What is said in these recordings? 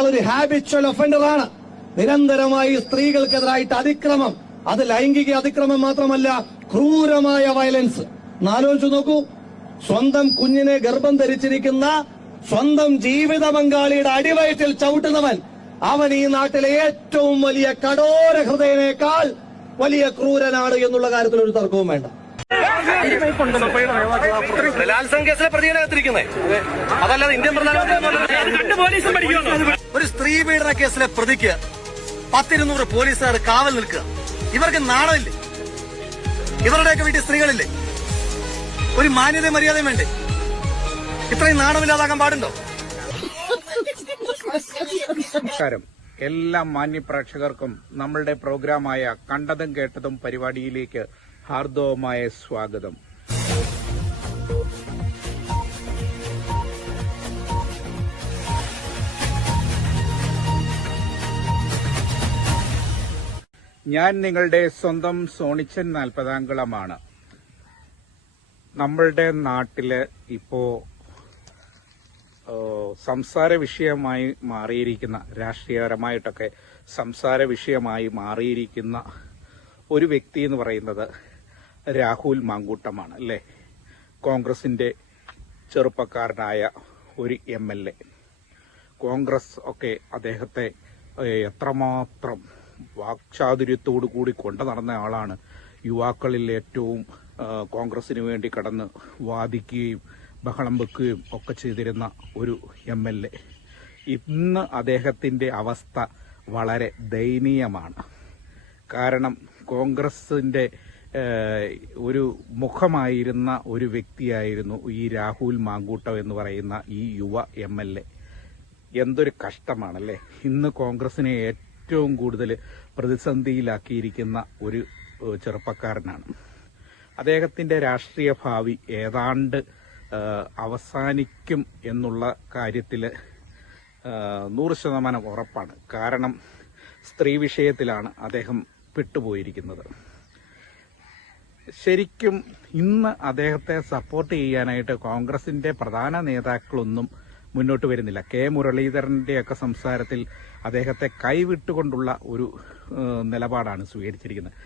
അയാൾ ഒരു ഹാബിച്വൽ ഒഫൻഡറാണ്. നിരന്തരമായി സ്ത്രീകൾക്കെതിരായിട്ട് അതിക്രമം, അത് ലൈംഗിക അതിക്രമം മാത്രമല്ല, ക്രൂരമായ വയലൻസ്. ആലോചിച്ചു നോക്കൂ, സ്വന്തം കുഞ്ഞിനെ ഗർഭം ധരിച്ചിരിക്കുന്ന സ്വന്തം ജീവിത പങ്കാളിയുടെ അടിവയറ്റിൽ ചവിട്ടുന്നവൻ, അവൻ ഈ നാട്ടിലെ ഏറ്റവും വലിയ കഠോര ഹൃദയനേക്കാൾ വലിയ ക്രൂരനാണ് എന്നുള്ള കാര്യത്തിൽ ഒരു തർക്കവും വേണ്ട. ബലാത്സംഗ കേസിലെ പ്രതികളെത്തിരിക്കുന്നത് അതല്ലാതെ ഇന്ത്യൻ പ്രധാനമന്ത്രി. ഒരു സ്ത്രീ പീഡന കേസിലെ പ്രതിക്ക് 10-200 പോലീസുകാർ കാവൽ നിൽക്കുക. ഇവർക്ക് നാണമില്ലേ? ഇവരുടെയൊക്കെ വീട്ടിൽ സ്ത്രീകളില്ലേ? ഒരു മാന്യതയും മര്യാദയും വേണ്ടേ? ഇത്രയും നാണമില്ലാതാക്കാൻ പാടുണ്ടോ? നമസ്കാരം. എല്ലാ മാന്യപ്രേക്ഷകർക്കും നമ്മളുടെ പ്രോഗ്രാമായ കണ്ടതും കേട്ടതും പരിപാടിയിലേക്ക് ഹാർദവമായ സ്വാഗതം. ഞാൻ നിങ്ങളുടെ സ്വന്തം സോണിച്ചൻ 40 നമ്മളുടെ നാട്ടില് ഇപ്പോ സംസാര വിഷയമായി മാറിയിരിക്കുന്ന, രാഷ്ട്രീയപരമായിട്ടൊക്കെ സംസാര വിഷയമായി മാറിയിരിക്കുന്ന ഒരു വ്യക്തി എന്ന് പറയുന്നത് രാഹുൽ മാങ്കൂട്ടമാണ് അല്ലേ. കോൺഗ്രസിന്റെ ചെറുപ്പക്കാരനായ ഒരു MLA. കോൺഗ്രസ് ഒക്കെ അദ്ദേഹത്തെ എത്രമാത്രം വാക്ചാതുര്യത്തോടു കൂടി കൊണ്ടു നടന്ന ആളാണ്. യുവാക്കളിൽ ഏറ്റവും കോൺഗ്രസിന് വേണ്ടി കടന്ന് വാദിക്കുകയും ബഹളം വെക്കുകയും ഒക്കെ ചെയ്തിരുന്ന ഒരു MLA. ഇന്ന് അദ്ദേഹത്തിന്റെ അവസ്ഥ വളരെ ദയനീയമാണ്. കാരണം കോൺഗ്രസിന്റെ ഒരു മുഖമായിരുന്ന ഒരു വ്യക്തിയായിരുന്നു ഈ രാഹുൽ മാങ്കൂട്ടം എന്ന് പറയുന്ന ഈ യുവ MLA. എന്തൊരു കഷ്ടമാണല്ലേ. ഇന്ന് കോൺഗ്രസിനെ ഏറ്റവും കൂടുതൽ പ്രതിസന്ധിയിലാക്കിയിരിക്കുന്ന ഒരു ചെറുപ്പക്കാരനാണ്. അദ്ദേഹത്തിന്റെ രാഷ്ട്രീയ ഭാവി ഏതാണ്ട് അവസാനിക്കും എന്നുള്ള കാര്യത്തിൽ 100% ഉറപ്പാണ്. കാരണം സ്ത്രീ വിഷയത്തിലാണ് അദ്ദേഹം പെട്ടുപോയിരിക്കുന്നത്. ശരിക്കും ഇന്ന് അദ്ദേഹത്തെ സപ്പോർട്ട് ചെയ്യാനായിട്ട് കോൺഗ്രസിന്റെ പ്രധാന നേതാക്കളൊന്നും മുന്നോട്ട് വരുന്നില്ല. കെ മുരളീധരന്റെയൊക്കെ സംസാരത്തിൽ അദ്ദേഹത്തെ കൈവിട്ടുകൊണ്ടുള്ള ഒരു നിലപാടാണ് സ്വീകരിച്ചിരിക്കുന്നത്.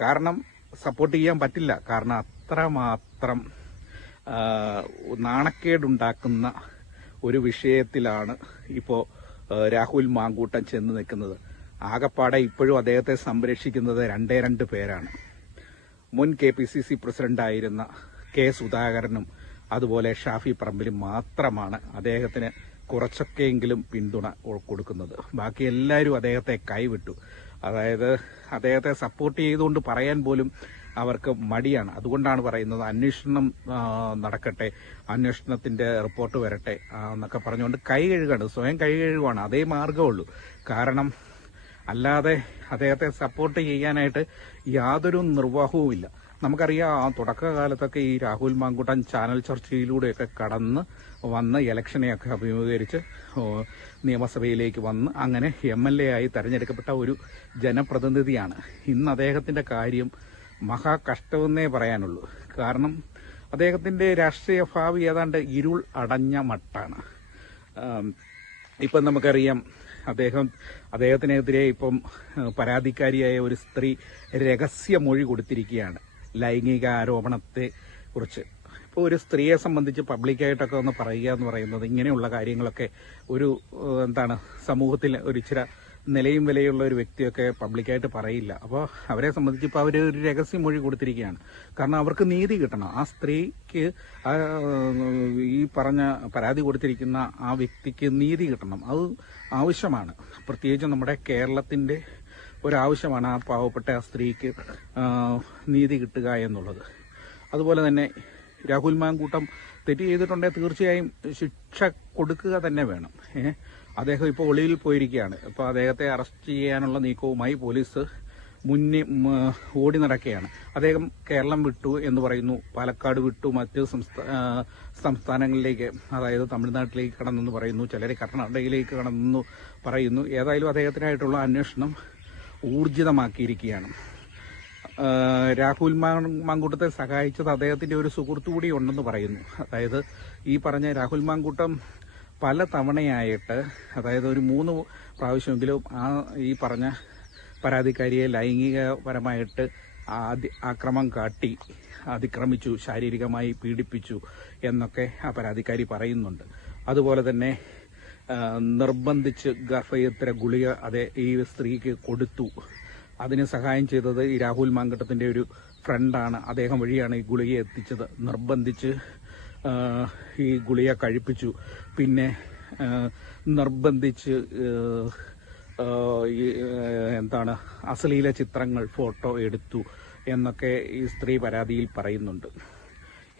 കാരണം സപ്പോർട്ട് ചെയ്യാൻ പറ്റില്ല. കാരണം അത്രമാത്രം നാണക്കേടുണ്ടാക്കുന്ന ഒരു വിഷയത്തിലാണ് ഇപ്പോൾ രാഹുൽ മാങ്കൂട്ടം ചെന്ന് നിൽക്കുന്നത്. ആകപ്പാടെ ഇപ്പോഴും അദ്ദേഹത്തെ സംരക്ഷിക്കുന്നത് 2 പേരാണ്. മുൻ KPCC പ്രസിഡന്റായിരുന്ന K സുധാകരനും അതുപോലെ ഷാഫി പറമ്പിലും മാത്രമാണ് അദ്ദേഹത്തിന് കുറച്ചൊക്കെയെങ്കിലും പിന്തുണ കൊടുക്കുന്നത്. ബാക്കി എല്ലാവരും അദ്ദേഹത്തെ കൈവിട്ടു. അതായത് അദ്ദേഹത്തെ സപ്പോർട്ട് ചെയ്തുകൊണ്ട് പറയാൻ പോലും അവർക്ക് മടിയാണ്. അതുകൊണ്ടാണ് പറയുന്നത് അന്വേഷണം നടക്കട്ടെ, അന്വേഷണത്തിന്റെ റിപ്പോർട്ട് വരട്ടെ എന്നൊക്കെ പറഞ്ഞുകൊണ്ട് കൈ കഴുകാണ്, സ്വയം കൈ കഴുകുവാണ്. അതേ മാർഗമുള്ളൂ. കാരണം അല്ലാതെ അദ്ദേഹത്തെ സപ്പോർട്ട് ചെയ്യാനായിട്ട് യാതൊരു നിർവാഹവുമില്ല. നമുക്കറിയാം, ആ തുടക്കകാലത്തൊക്കെ ഈ രാഹുൽ മാങ്കൂട്ടൻ ചാനൽ ചർച്ചയിലൂടെയൊക്കെ കടന്ന് വന്ന് ഇലക്ഷനെയൊക്കെ അഭിമുഖീകരിച്ച് നിയമസഭയിലേക്ക് വന്ന് അങ്ങനെ MLA ആയി തെരഞ്ഞെടുക്കപ്പെട്ട ഒരു ജനപ്രതിനിധിയാണ്. ഇന്ന് അദ്ദേഹത്തിന്റെ കാര്യം മഹാകഷ്ടമെന്നേ പറയാനുള്ളൂ. കാരണം അദ്ദേഹത്തിന്റെ രാഷ്ട്രീയ ഭാവി ഏതാണ്ട് ഇരുൾ അടഞ്ഞ മട്ടാണ്. ഇപ്പം നമുക്കറിയാം, അദ്ദേഹത്തിനെതിരെ ഇപ്പം പരാതിക്കാരിയായ ഒരു സ്ത്രീ രഹസ്യമൊഴി കൊടുത്തിരിക്കുകയാണ് ലൈംഗിക ആരോപണത്തെ കുറിച്ച്. ഇപ്പോൾ ഒരു സ്ത്രീയെ സംബന്ധിച്ച് പബ്ലിക്കായിട്ടൊക്കെ ഒന്ന് പറയുക എന്ന് പറയുന്നത്, ഇങ്ങനെയുള്ള കാര്യങ്ങളൊക്കെ ഒരു സമൂഹത്തിൽ ഒരു ഇച്ചിരി നിലയും വിലയുള്ള ഒരു വ്യക്തിയൊക്കെ പബ്ലിക്കായിട്ട് പറയില്ല. അപ്പോൾ അവരെ സംബന്ധിച്ച് ഇപ്പോൾ അവർ ഒരു രഹസ്യമൊഴി കൊടുത്തിരിക്കുകയാണ്. കാരണം അവർക്ക് നീതി കിട്ടണം. ആ സ്ത്രീക്ക്, ഈ പറഞ്ഞ പരാതി കൊടുത്തിരിക്കുന്ന ആ വ്യക്തിക്ക് നീതി കിട്ടണം. അത് ആവശ്യമാണ്. പ്രത്യേകിച്ച് നമ്മുടെ കേരളത്തിന്റെ ഒരാവശ്യമാണ് ആ പാവപ്പെട്ട ആ സ്ത്രീക്ക് നീതി കിട്ടുക എന്നുള്ളത്. അതുപോലെ തന്നെ രാഹുൽ മാങ്കൂട്ടം തെറ്റ് ചെയ്തിട്ടുണ്ടെങ്കിൽ തീർച്ചയായും ശിക്ഷ കൊടുക്കുക തന്നെ വേണം. അദ്ദേഹം ഇപ്പോൾ ഒളിവിൽ പോയിരിക്കുകയാണ്. ഇപ്പോൾ അദ്ദേഹത്തെ അറസ്റ്റ് ചെയ്യാനുള്ള നീക്കവുമായി പോലീസ് ഓടി നടക്കുകയാണ്. അദ്ദേഹം കേരളം വിട്ടു എന്ന് പറയുന്നു, പാലക്കാട് വിട്ടു, മറ്റ് സംസ്ഥാനങ്ങളിലേക്ക്, അതായത് തമിഴ്നാട്ടിലേക്ക് കടന്നെന്ന് പറയുന്നു, ചിലരെ കർണാടകയിലേക്ക് കടന്നെന്ന് പറയുന്നു. ഏതായാലും അദ്ദേഹത്തിനായിട്ടുള്ള അന്വേഷണം ഊർജിതമാക്കിയിരിക്കുകയാണ്. രാഹുൽ മാങ്കൂട്ടത്തെ സഹായിച്ചത് അദ്ദേഹത്തിന്റെ ഒരു സുഹൃത്തു കൂടി ഉണ്ടെന്ന് പറയുന്നു. അതായത് ഈ പറഞ്ഞ രാഹുൽ മാങ്കൂട്ടം പല തവണയായിട്ട്, അതായത് ഒരു 3 പ്രാവശ്യമെങ്കിലും ഈ പറഞ്ഞ പരാതിക്കാരിയെ ലൈംഗികപരമായിട്ട് ആക്രമം കാട്ടി അതിക്രമിച്ചു, ശാരീരികമായി പീഡിപ്പിച്ചു എന്നൊക്കെ ആ പരാതിക്കാരി പറയുന്നുണ്ട്. അതുപോലെ തന്നെ നിർബന്ധിച്ച് ഗർഭയത്ര ഗുളിക ഈ സ്ത്രീക്ക് കൊടുത്തു. അതിന് സഹായം ചെയ്തത് ഈ രാഹുൽ മാങ്കൂട്ടത്തിന്റെ ഒരു ഫ്രണ്ടാണ്. അദ്ദേഹം വഴിയാണ് ഈ ഗുളിക എത്തിച്ചത്. നിർബന്ധിച്ച് ഈ ഗുളിക കഴിപ്പിച്ചു. പിന്നെ നിർബന്ധിച്ച് അശ്ലീല ചിത്രങ്ങൾ, ഫോട്ടോ എടുത്തു എന്നൊക്കെ ഈ സ്ത്രീ പരാതിയിൽ പറയുന്നുണ്ട്.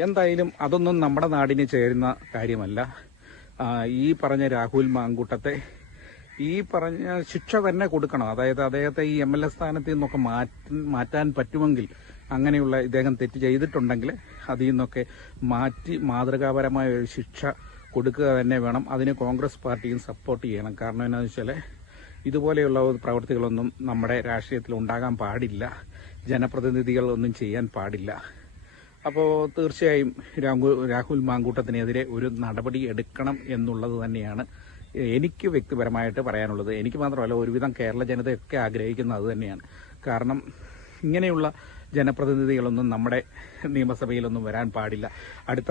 എന്തായാലും അതൊന്നും നമ്മുടെ നാടിന് ചേരുന്ന കാര്യമല്ല. ഈ പറഞ്ഞ രാഹുൽ മാങ്കൂട്ടത്തെ ഈ പറഞ്ഞ ശിക്ഷ തന്നെ കൊടുക്കണം. അതായത് അദ്ദേഹത്തെ ഈ MLA സ്ഥാനത്ത് നിന്നൊക്കെ മാറ്റാൻ പറ്റുമെങ്കിൽ, അങ്ങനെയുള്ള ഇദ്ദേഹം തെറ്റ് ചെയ്തിട്ടുണ്ടെങ്കിൽ അതിൽ നിന്നൊക്കെ മാറ്റി മാതൃകാപരമായ ഒരു ശിക്ഷ കൊടുക്കുക തന്നെ വേണം. അതിന് കോൺഗ്രസ് പാർട്ടിയും സപ്പോർട്ട് ചെയ്യണം. കാരണം എന്താണെന്ന് വെച്ചാൽ ഇതുപോലെയുള്ള പ്രവൃത്തികളൊന്നും നമ്മുടെ രാഷ്ട്രീയത്തിൽ ഉണ്ടാകാൻ പാടില്ല. ജനപ്രതിനിധികളൊന്നും ചെയ്യാൻ പാടില്ല. അപ്പോൾ തീർച്ചയായും രാഹുൽ മാങ്കൂട്ടത്തിനെതിരെ ഒരു നടപടി എടുക്കണം എന്നുള്ളത് തന്നെയാണ് എനിക്ക് വ്യക്തിപരമായിട്ട് പറയാനുള്ളത്. എനിക്ക് മാത്രമല്ല, ഒരുവിധം കേരള ജനതയൊക്കെ ആഗ്രഹിക്കുന്നത് അത് തന്നെയാണ്. കാരണം ഇങ്ങനെയുള്ള ജനപ്രതിനിധികളൊന്നും നമ്മുടെ നിയമസഭയിലൊന്നും വരാൻ പാടില്ല. അടുത്ത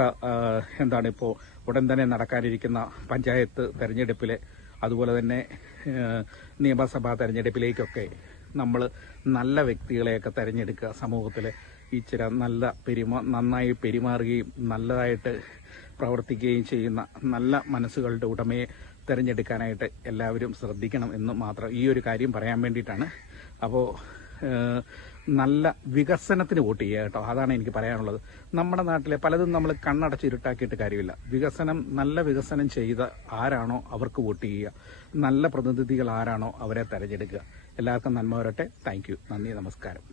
ഇപ്പോൾ ഉടൻ തന്നെ നടക്കാനിരിക്കുന്ന പഞ്ചായത്ത് തെരഞ്ഞെടുപ്പിലെ, അതുപോലെ തന്നെ നിയമസഭാ തെരഞ്ഞെടുപ്പിലേക്കൊക്കെ നമ്മൾ നല്ല വ്യക്തികളെയൊക്കെ തെരഞ്ഞെടുക്കുക. സമൂഹത്തിലെ ഇച്ചിരി നന്നായി പെരുമാറുകയും നല്ലതായിട്ട് പ്രവർത്തിക്കുകയും ചെയ്യുന്ന നല്ല മനസ്സുകളുടെ ഉടമയെ തിരഞ്ഞെടുക്കാനായിട്ട് എല്ലാവരും ശ്രദ്ധിക്കണം എന്ന് മാത്രം ഈ ഒരു കാര്യം പറയാൻ വേണ്ടിയിട്ടാണ്. അപ്പോൾ നല്ല വികസനത്തിന് വോട്ട് ചെയ്യുക കേട്ടോ, അതാണ് എനിക്ക് പറയാനുള്ളത്. നമ്മുടെ നാട്ടിലെ പലതും നമ്മൾ കണ്ണടച്ച് ഇരുട്ടാക്കിയിട്ട് കാര്യമില്ല. നല്ല വികസനം ചെയ്ത ആരാണോ അവർക്ക് വോട്ട് ചെയ്യുക. നല്ല പ്രതിനിധികൾ ആരാണോ അവരെ തെരഞ്ഞെടുക്കുക. എല്ലാവർക്കും നന്മ വരട്ടെ. Thank you. നന്ദി, നമസ്കാരം.